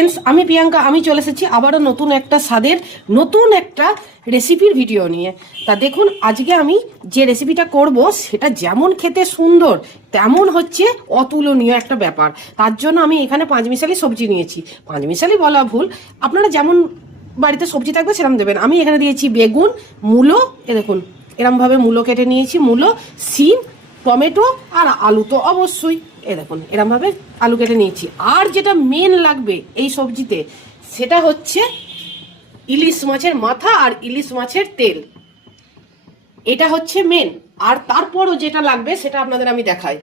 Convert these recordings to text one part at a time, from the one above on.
Friends, আমি প্রিয়াঙ্কা। আমি চলে এসেছি আবারও নতুন একটা স্বাদের নতুন একটা রেসিপির ভিডিও নিয়ে। তা দেখুন, আজকে আমি যে রেসিপিটা করব সেটা যেমন খেতে সুন্দর তেমন হচ্ছে অতুলনীয় একটা ব্যাপার। তার জন্য আমি এখানে পাঁচমিশালি সবজি নিয়েছি। পাঁচমিশালি বলা ভুল, আপনারা যেমন বাড়িতে সবজি থাকবে সেরকম দেবেন। আমি এখানে দিয়েছি বেগুন, মূলো, এ দেখুন এরমভাবে মূলো কেটে নিয়েছি, মূলো, সিম, টমেটো আর আলু তো অবশ্যই, এ দেখুন এরমভাবে আলু কেটে নিয়েছি। আর যেটা মেন লাগবে এই সবজিতে সেটা হচ্ছে ইলিশ মাছের মাথা আর ইলিশ মাছের তেল। এটা হচ্ছে মেন। আর তারপরও যেটা লাগবে সেটা আপনাদের আমি দেখাই।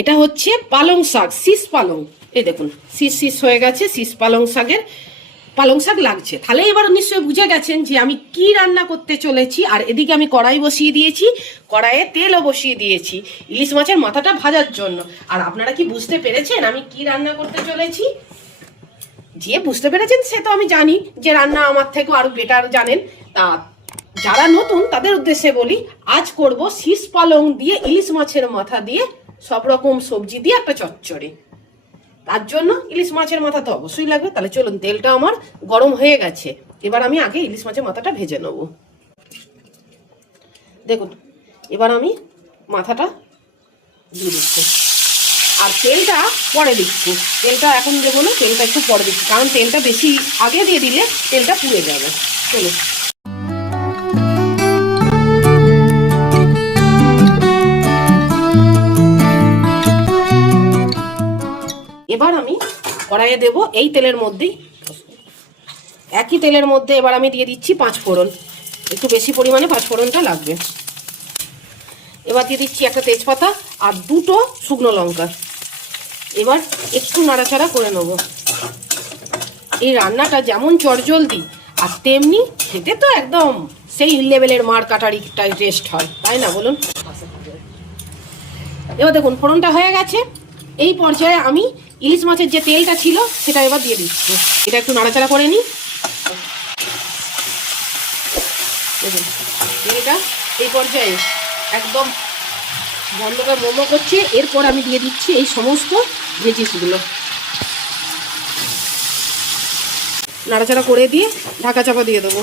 এটা হচ্ছে পালং শাক, শীষ পালং। এই দেখুন শীষ শীষ হয়ে গেছে, শীষ পালং শাকের পালং শাক লাগছে। তাহলে এবার নিশ্চয়ই বুঝে গেছেন যে আমি কি রান্না করতে চলেছি। আর এদিকে আমি কড়াই বসিয়ে দিয়েছি, কড়াইয়ে তেলও বসিয়ে দিয়েছি ইলিশ মাছের মাথাটা ভাজার জন্য। আর আপনারা কি বুঝতে পেরেছেন আমি কি রান্না করতে চলেছি? যে বুঝতে পেরেছেন সে তো আমি জানি যে রান্না আমার থেকেও আরো বেটার জানেন। তা যারা নতুন তাদের উদ্দেশ্যে বলি, আজ করব শীষ পালং দিয়ে ইলিশ মাছের মাথা দিয়ে সব রকম সবজি দিয়ে একটা চচ্চড়ি। তার জন্য ইলিশ মাছের মাথা তো অবশ্যই লাগবে। তাহলে চলুন, তেলটা আমার গরম হয়ে গেছে। এবার আমি আগে ইলিশ মাছের মাথাটা ভেজে নেব। দেখুন এবার আমি মাথাটা দিয়ে দিচ্ছি, আর তেলটা পরে দিচ্ছি। তেলটা এখন দেবো না, তেলটা একটু পরে দিচ্ছি, কারণ তেলটা বেশি আগে দিয়ে দিলে তেলটা পুড়ে যাবে। চলুন, এবার আমি কড়াইয়ে দেব এই তেলের মধ্যেই, একই তেলের মধ্যে এবার আমি দিয়ে দিচ্ছি পাঁচ ফোড়ন। একটু বেশি পরিমাণে পাঁচ ফোড়নটা লাগবে। এবার দিয়ে দিচ্ছি একটা তেজপাতা আর দুটো শুকনো লঙ্কা। এবার একটু নাড়াচাড়া করে নেব। এই রান্নাটা যেমন চটজলদি আর তেমনি খেতে তো একদম সেই লেভেলের মার কাটারি টেস্ট হয়, তাই না বলুন? এবার দেখুন ফোড়নটা হয়ে গেছে। এই পর্যায়ে আমি ইলিশ মাছের যে তেলটা ছিল সেটা এবার দিয়ে দিচ্ছি। এটা একটু নাড়াচাড়া করে নিই। দেখুন তেলটা এই পর্যায়ে একদম বন্ধ করে মোমো করছে। এরপর আমি দিয়ে দিচ্ছি এই সমস্ত ভেজিসগুলো, নাড়াচাড়া করে দিয়ে ঢাকা চাপা দিয়ে দেবো।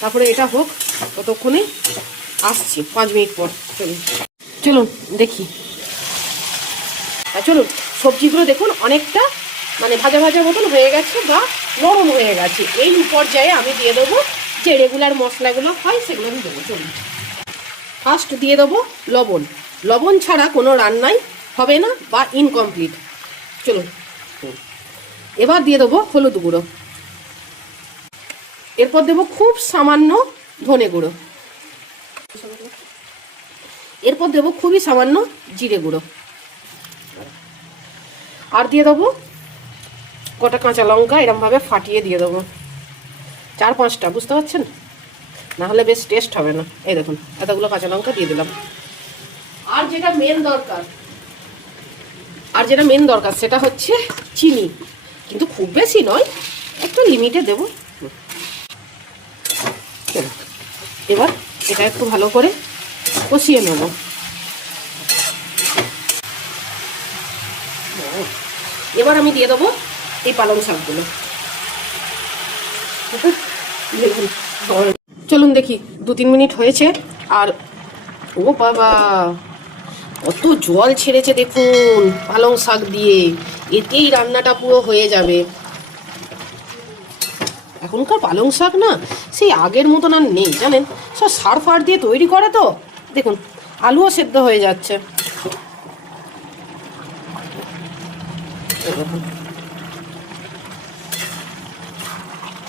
তারপরে এটা হোক, ততক্ষণে আসছি 5 মিনিট পর। চলুন দেখি। চলুন, সবজিগুলো দেখুন অনেকটা মানে ভাজা ভাজা মতন হয়ে গেছে বা নরম হয়ে গেছে। এই পর্যায়ে আমি দিয়ে দেবো যে রেগুলার মশলাগুলো হয় সেগুলো আমি দেবো। চলুন, ফার্স্ট দিয়ে দেবো লবণ। লবণ ছাড়া কোনো রান্নাই হবে না বা ইনকমপ্লিট। চলুন, এবার দিয়ে দেবো হলুদ গুঁড়ো। এরপর দেবো খুব সামান্য ধনে গুঁড়ো। এরপর দেবো খুবই সামান্য জিরে গুঁড়ো। আর দিয়ে দেবো কটা কাঁচা লঙ্কা, এরমভাবে ফাটিয়ে দিয়ে দেবো 4-5টা, বুঝতে পারছেন? না হলে বেশ টেস্ট হবে না। এই দেখুন এতগুলো কাঁচা লঙ্কা দিয়ে দিলাম। আর যেটা মেন দরকার সেটা হচ্ছে চিনি, কিন্তু খুব বেশি নয়, একটু লিমিটে দেবো। এবার এটা একটু ভালো করে কষিয়ে নেব। এবার আমি দিয়ে দেবো এই পালং শাকগুলো। দেখুন, চলুন দেখি 2-3 মিনিট হয়েছে। আর ও বাবা, কত জল ছেড়েছে দেখুন পালং শাক দিয়ে। এতেই রান্নাটা পুরো হয়ে যাবে। এখনকার পালং শাক না সেই আগের মতন আর নেই, জানেন? সব সার ফার দিয়ে তৈরি করে তো। দেখুন আলুও সেদ্ধ হয়ে যাচ্ছে।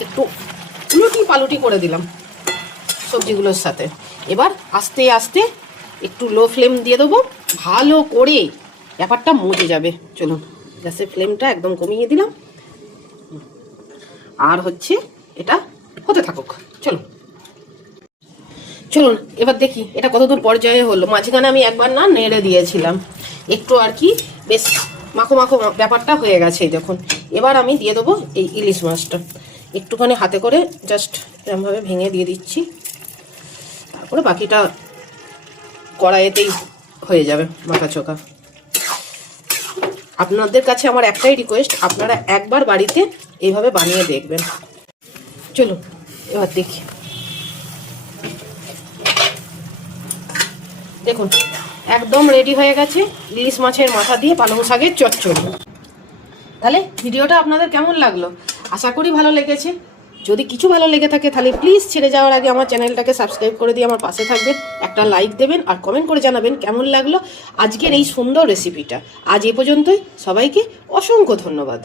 একটু উলুটি পালুটি করে দিলাম সবজিগুলোর সাথে। এবার আস্তে আস্তে একটু লো ফ্লেম দিয়ে দেবো, ভালো করে ব্যাপারটা মজে যাবে। চলুন, গ্যাসের ফ্লেমটা একদম কমিয়ে দিলাম। আর হচ্ছে এটা হতে থাকুক। চলুন এবার দেখি এটা কতদূর পর্যায়ে হলো। মাঝখানে আমি একবার না নেড়ে দিয়েছিলাম, একটু আর কি বেশ মাখো মাখো ব্যাপারটা হয়ে গেছে। এই দেখুন, এবার আমি দিয়ে দেবো এই ইলিশ মাছটা। একটুখানি হাতে করে জাস্ট এরমভাবে ভেঙে দিয়ে দিচ্ছি। তারপরে বাকিটা কড়াইতেই হয়ে যাবে মাখা চোখা। আপনাদের কাছে আমার একটাই রিকোয়েস্ট, আপনারা একবার বাড়িতে এইভাবে বানিয়ে দেখবেন। চলুন এবার দেখি। দেখুন একদম রেডি হয়ে গেছে ইলিশ মাছের মাথা দিয়ে পালং শাকের চচ্চড়ি। তাহলে ভিডিওটা আপনাদের কেমন লাগলো? আশা করি ভালো লেগেছে। যদি কিছু ভালো লেগে থাকে তাহলে প্লিজ ছেড়ে যাওয়ার আগে আমার চ্যানেলটাকে সাবস্ক্রাইব করে দিয়ে আমার পাশে থাকবেন, একটা লাইক দেবেন আর কমেন্ট করে জানাবেন কেমন লাগলো আজকের এই সুন্দর রেসিপিটা। আজ এ পর্যন্তই, সবাইকে অসংখ্য ধন্যবাদ।